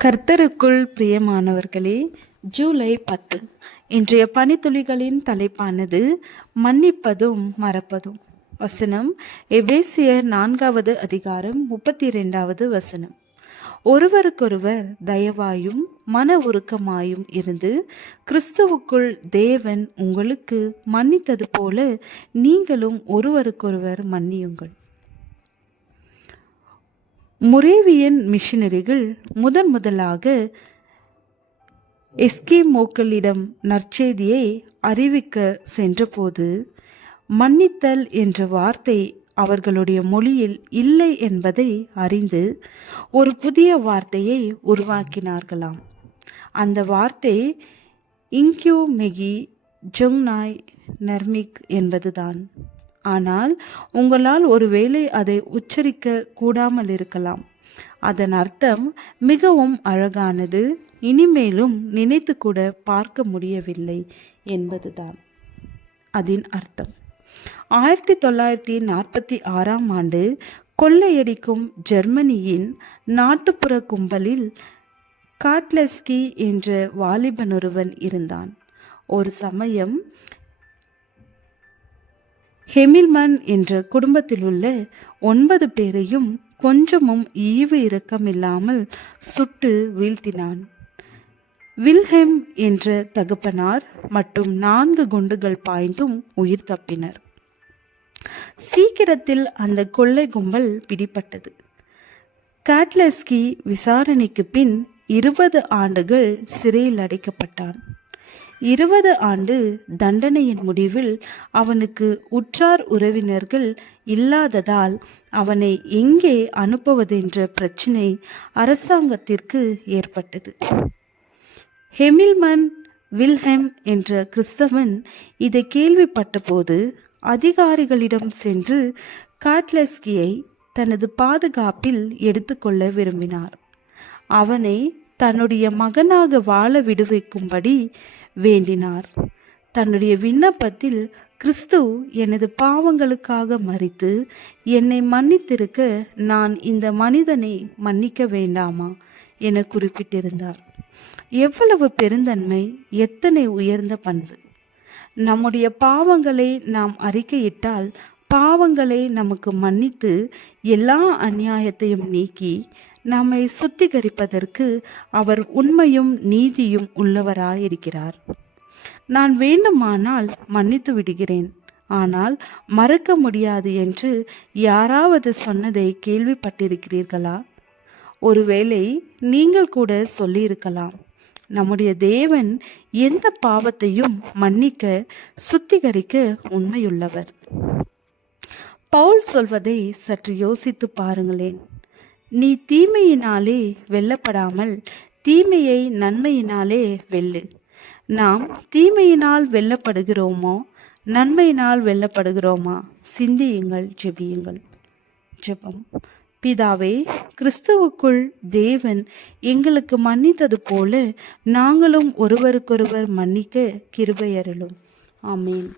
கர்த்தருக்குள் பிரியமானவர்களே, ஜூலை 10 இன்றைய பனித்துளிகளின் தலைப்பானது மன்னிப்பதும் மறப்பதும். வசனம் எபேசியர் 4வது அதிகாரம் 32வது வசனம். ஒருவருக்கொருவர் தயவாயும் மன உருக்கமாயும் இருந்து கிறிஸ்துவுக்குள் தேவன் உங்களுக்கு மன்னித்தது போல நீங்களும் ஒருவருக்கொருவர் மன்னியுங்கள். மொரேவியன் மிஷனரிகள் முதலாக எஸ்கிமோக்களிடம் நற்செய்தியை அறிவிக்க சென்றபோது மன்னித்தல் என்ற வார்த்தை அவர்களுடைய மொழியில் இல்லை என்பதை அறிந்து ஒரு புதிய வார்த்தையை உருவாக்கினார்களாம். அந்த வார்த்தை இங்க்யூ மெகி ஜொங்நாய் நர்மிக் என்பதுதான். ஆனால் உங்களால் ஒருவேளை அதை உச்சரிக்க கூடாமல் இருக்கலாம். அதன் அர்த்தம் மிகவும் அழகானது, இனிமேலும் நினைத்து கூட பார்க்க முடியவில்லை என்பதுதான் அதன் அர்த்தம். 1946ஆம் ஆண்டு கொள்ளையடிக்கும் ஜெர்மனியின் நாட்டுப்புற கும்பலில் காட்லெஸ்கி என்ற வாலிபன் ஒருவன் இருந்தான். ஒரு சமயம் ஹெமில்மன் என்ற குடும்பத்தில் உள்ள 9 பேரையும் கொஞ்சமும் ஈவு இரக்கமில்லாமல் சுட்டு வீழ்த்தினான். வில்ஹெம் என்ற தகப்பனார் மற்றும் 4 குண்டுகள் பாய்ந்தும் உயிர் தப்பினர். சீக்கிரத்தில் அந்த கொள்ளை கும்பல் பிடிபட்டது. காட்லெஸ்கி விசாரணைக்கு பின் 20 ஆண்டுகள் சிறையில் அடைக்கப்பட்டான். 20 ஆண்டு தண்டனையின் முடிவில் அவனுக்கு உற்றார் உறவினர்கள் இல்லாததால் அவனை எங்கே அனுப்புவதென்ற பிரச்சினை அரசாங்கத்திற்கு ஏற்பட்டது. ஹெமில்மன் வில்ஹெம் என்ற கிறிஸ்தவன் இதை கேள்விப்பட்டபோது அதிகாரிகளிடம் சென்று காட்லெஸ்கியை தனது பாதுகாப்பில் எடுத்துக்கொள்ள விரும்பினார். அவனை தன்னுடைய மகனாக வாழ விடுவிக்கும்படி வேண்டினார். தன்னுடைய விண்ணப்பத்தில் கிறிஸ்து எனது பாவங்களுக்காக மரித்து என்னை மன்னித்திருக்க நான் இந்த மனிதனை மன்னிக்க வேண்டாமா என குறிப்பிட்டிருந்தார். எவ்வளவு பெருந்தன்மை, எத்தனை உயர்ந்த பண்பு! நம்முடைய பாவங்களை நாம் அறிக்கையிட்டால் பாவங்களை நமக்கு மன்னித்து எல்லா அநியாயத்தையும் நீக்கி நம்மை சுத்திகரிப்பதற்கு அவர் உண்மையும் நீதியும் உள்ளவராயிருக்கிறார். நான் வேண்டுமானால் மன்னித்து விடுகிறேன், ஆனால் மறக்க முடியாது என்று யாராவது சொன்னதை கேள்விப்பட்டிருக்கிறீர்களா? ஒருவேளை நீங்கள் கூட சொல்லியிருக்கலாம். நம்முடைய தேவன் எந்த பாவத்தையும் மன்னிக்க சுத்திகரிக்க உண்மையுள்ளவர். பவுல் சொல்வதை சற்று யோசித்து பாருங்களேன். நீ தீமையினாலே வெல்லப்படாமல் தீமையை நன்மையினாலே வெல்லு. நாம் தீமையினால் வெல்லப்படுகிறோமோ நன்மையினால் வெல்லப்படுகிறோமா? சிந்தியுங்கள், ஜெபியுங்கள். ஜெபம். பிதாவே, கிறிஸ்துவுக்குள் தேவன் எங்களுக்கு மன்னித்தது போல நாங்களும் ஒருவருக்கொருவர் மன்னிக்க கிருபை அருளும். ஆமென்.